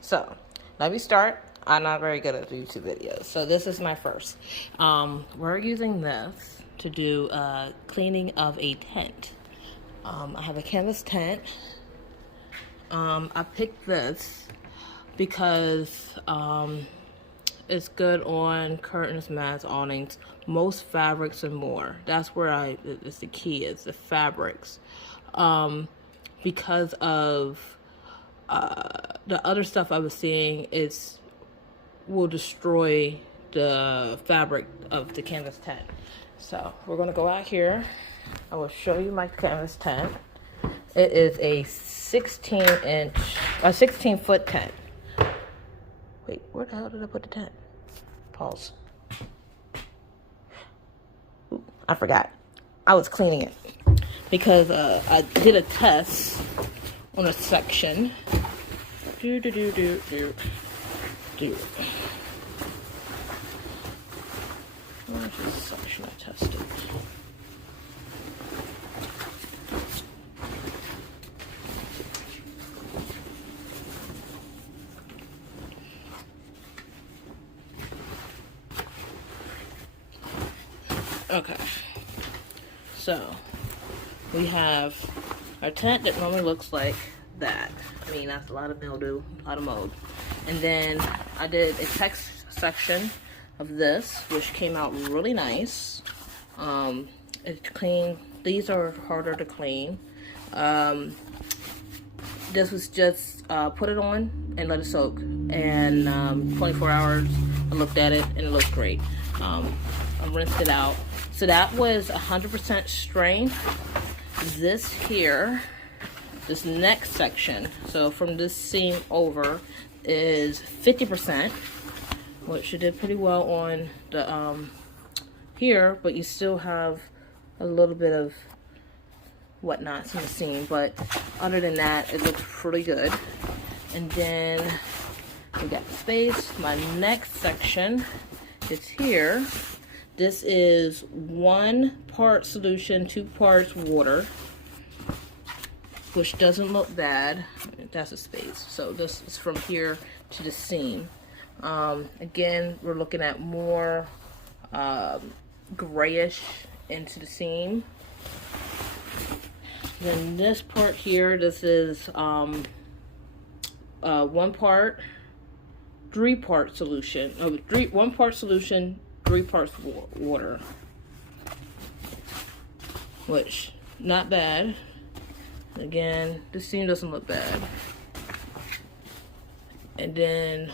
So let me start. I'm not very good at YouTube videos, so this is my first. We're using this to do cleaning of a tent. I have a canvas tent. I picked this because it's good on curtains, mats, awnings, most fabrics and more. That's where it's the key, is the fabrics. Because of the other stuff I was seeing will destroy the fabric of the canvas tent. So we're gonna go out here. I will show you my canvas tent. It is a 16 foot tent. Wait, where the hell did I put the tent? Pause. Ooh, I forgot. I was cleaning it because I did a test on a section. Where's this section I tested? Okay, so we have our tent that normally looks like that. I mean, that's a lot of mildew, a lot of mold. And then I did a text section of this, which came out really nice. It's clean. These are harder to clean. This was just put it on and let it soak. And 24 hours, I looked at it and it looked great. I rinsed it out. So that was 100% strength. This here, this next section, so from this seam over, is 50%, which you did pretty well on the here, but you still have a little bit of whatnots in the seam. But other than that, it looks pretty good. And then we got the space. My next section is here. This is 1 part solution, 2 parts water, which doesn't look bad. That's a space. So this is from here to the seam. Again, we're looking at more grayish into the seam. Then this part here, this is 1 part, 3 part solution. 1 part solution, 3 parts water, which not bad. Again, this seam doesn't look bad. And then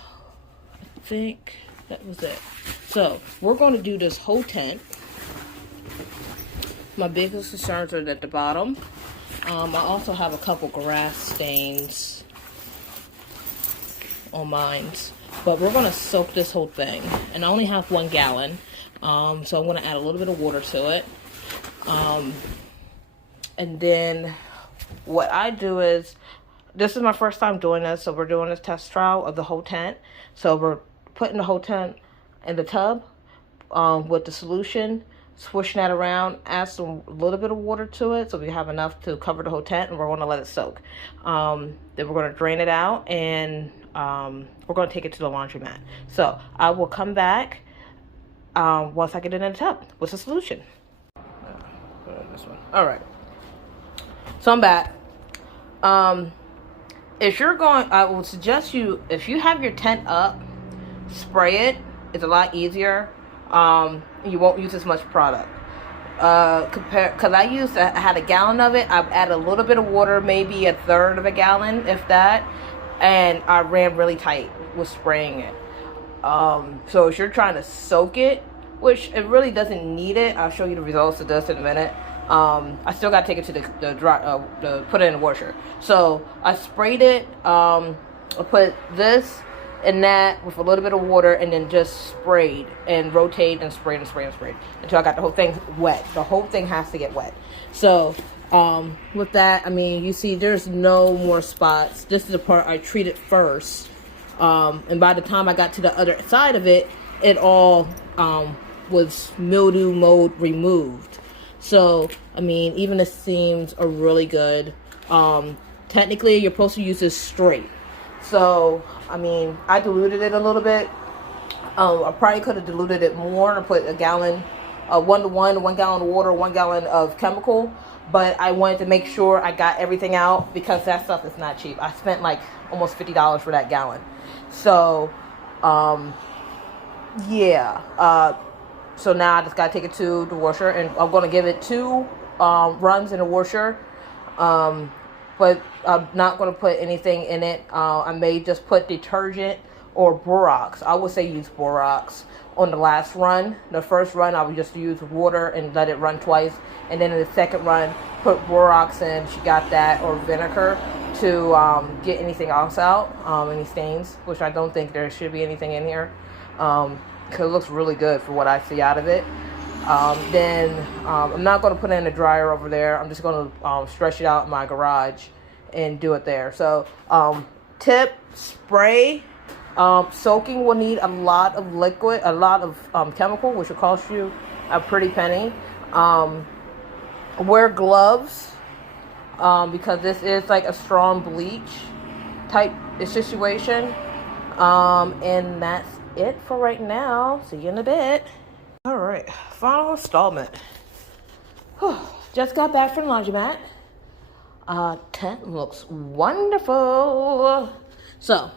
I think that was it. So we're going to do this whole tent. My biggest concerns are at the bottom. I also have a couple grass stains on mine. But we're going to soak this whole thing. And I only have 1 gallon. So I'm going to add a little bit of water to it. And then what I do is, this is my first time doing this, so we're doing this test trial of the whole tent. So we're putting the whole tent in the tub with the solution, swishing that around, add a little bit of water to it so we have enough to cover the whole tent, and we're going to let it soak. Then we're going to drain it out, and we're going to take it to the laundromat. So I will come back once I get it in the tub with the solution. This one. All right. So I'm back. If you're going, I would suggest you, if you have your tent up, spray it. It's a lot easier. You won't use as much product. Because I had a gallon of it. I've added a little bit of water, maybe 1/3 of a gallon, if that. And I ran really tight with spraying it. So if you're trying to soak it, which it really doesn't need it, I'll show you the results of this in a minute. I still got to take it to the dry, put it in the washer. So I sprayed it. I put this and that with a little bit of water, and then just sprayed and rotate and sprayed and sprayed and sprayed until I got the whole thing wet. The whole thing has to get wet. So with that, I mean, you see there's no more spots. This is the part I treated first. And by the time I got to the other side of it, it all was mildew mold removed. So, I mean, even the seams are really good. Technically, you're supposed to use this straight. So, I mean, I diluted it a little bit. I probably could have diluted it more and put a gallon, 1 to 1, 1 gallon of water, 1 gallon of chemical. But I wanted to make sure I got everything out because that stuff is not cheap. I spent like almost $50 for that gallon. So, yeah. So now I just gotta take it to the washer, and I'm gonna give it 2 runs in the washer. But I'm not gonna put anything in it. I may just put detergent or borax. I would say use borax on the last run. The first run I would just use water and let it run twice, and then in the second run put borax in. She got that, or vinegar, to get anything else out, any stains, which I don't think there should be anything in here. Because it looks really good for what I see out of it. Then I'm not going to put it in the dryer over there. I'm just going to stretch it out in my garage and do it there. So tip, spray. Soaking will need a lot of liquid, a lot of chemical, which will cost you a pretty penny. Wear gloves because this is like a strong bleach type situation. And that's it for right now. See you in a bit. All right, final installment. Just got back from the laundromat. Tent looks wonderful. So,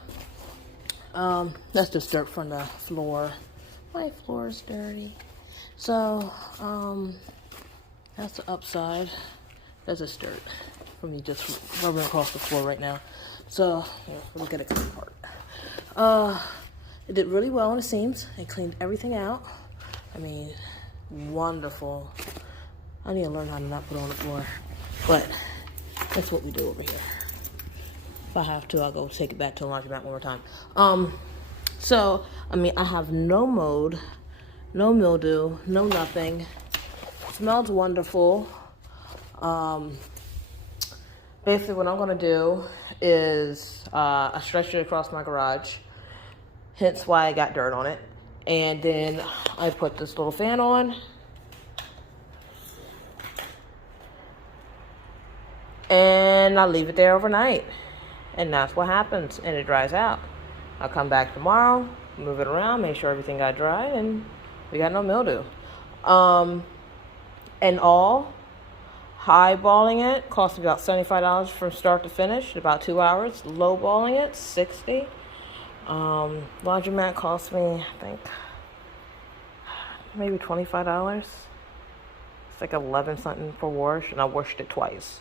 that's just dirt from the floor. My floor is dirty. So, that's the upside. That's just dirt from me just rubbing across the floor right now. So, yeah, look at it come apart. It did really well on the seams. It cleaned everything out. I mean, wonderful. I need to learn how to not put it on the floor. But that's what we do over here. If I have to, I'll go take it back to the laundromat one more time. So, I mean, I have no mold, no mildew, no nothing. It smells wonderful. Basically, what I'm going to do is I stretched it across my garage. Hence why I got dirt on it. And then I put this little fan on. And I leave it there overnight. And that's what happens. And it dries out. I'll come back tomorrow, move it around, make sure everything got dry, and we got no mildew. And all, highballing it cost me about $75 from start to finish, about 2 hours. Lowballing it, $60. Laundromat cost me, I think, maybe $25. It's like 11 something for wash, and I washed it twice.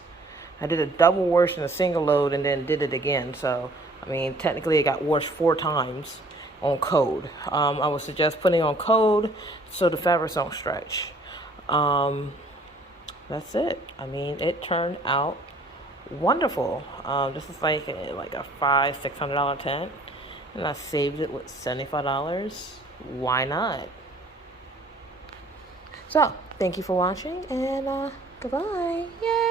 I did a double wash and a single load, and then did it again. So, I mean, technically it got washed 4 times on code. I would suggest putting on code so the fabrics don't stretch. That's it. I mean, it turned out wonderful. This is like a $500-$600 tent. And I saved it with $75. Why not? So, thank you for watching, and goodbye. Yay!